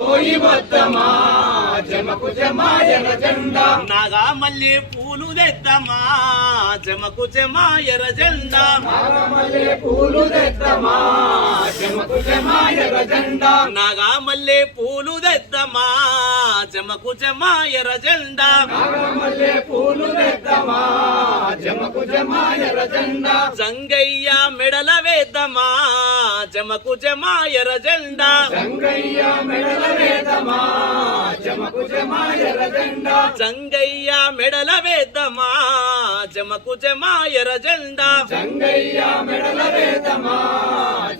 పోయి వద్దమా జమకు జమా ఎర్ర జెండా. నాగా మళ్ళీ పూలు తెద్దమా? జమకు జమ ఎర్ర జెండా. నాగమల్లె పూలు తెద్దమా? జమకు జమా ఎర్ర జెండా. నాగా మళ్ళీ పూలు తెద్దమా? జమకు జమ ఎర్ర జెండా. నాగమల్లె పూలు తెద్దమా? జమకు జమా ఎర్ర జెండా. జంగయ్య మెడల వేద్దమా? జమకు జమ ఎర్ర జెండా. జంగయ్య మెడల వేదమా జమకు జమా ఎర్ర జెండా. జంగయ్య మెడల వేద్దమా? జమకు జమ ఎర్ర జెండా. జంగయ్య మెడల వేదమా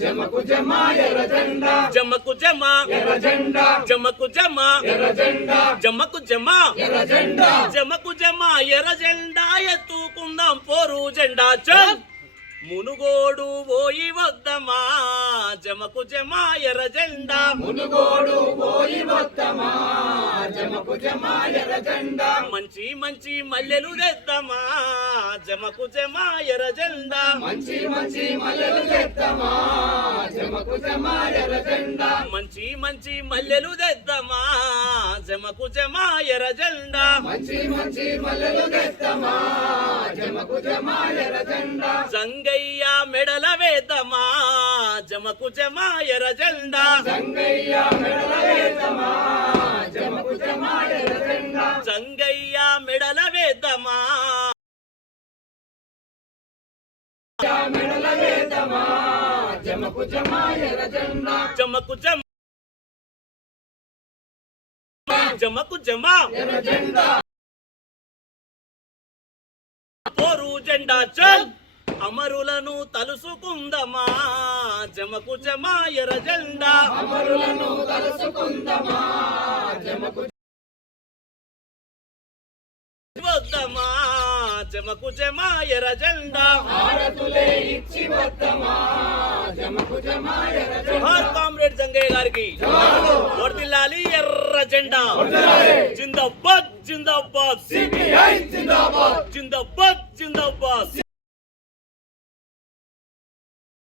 జమకు జమా ఎర్ర జెండా జమకు జమ ఎర్ర జెండా జమకు జమ ఎర్ర జెండా జమకు జమ ఎర్ర జెండా జమకు జమ ఎర్ర జెండా ఎత్తుకుందాం పోరు జెండా చల్ మునుగోడు పోయి వద్దమా? జమకు జమ ఎర్ర జెండా. మునుగోడు పోయి వద్దమా? జమకు జమా ఎర్ర జెండా. మంచి మంచి మల్లెలు తెద్దమా? జమకు జమ ఎర్ర జెండా. మంచి మంచి మల్లెలు తెద్దమా? జమకు జమా ఎర్ర జెండా. మంచి మంచి మల్లెలు తెద్దమా? జమకు జమ ఎర్ర జెండా. మంచి మంచి మల్లెలు తెద్దమా జమకు జమా ఎర్ర జెండా. జంగయ్య మెడల వేద్దమా జమకు జమ ఎర్ర జెండా. జంగయ్య మెడల వేదమా జమకు జమా ఎర్ర జెండా. జంగయ్య మెడల వేదమా జమకు జమా ఎర్ర జెండా. జమకు జమ జమకు జమ జెండా పోరు జెండా చల్ అమరులను తలుసుకుందమా. జమకు జమ ఎర్ర జెండా. అమరులను తలుసుకుందమా. జమకు జమ ఎర్ర జెండా. జోహార్ కామ్రేడ్ జంగయ్య గారికి వర్దిల్లాలి ఎర్ర జెండా. జిందాబాద్ జిందాబాద్. జిందాబాద్. జిందాబాద్ జిందాబాద్.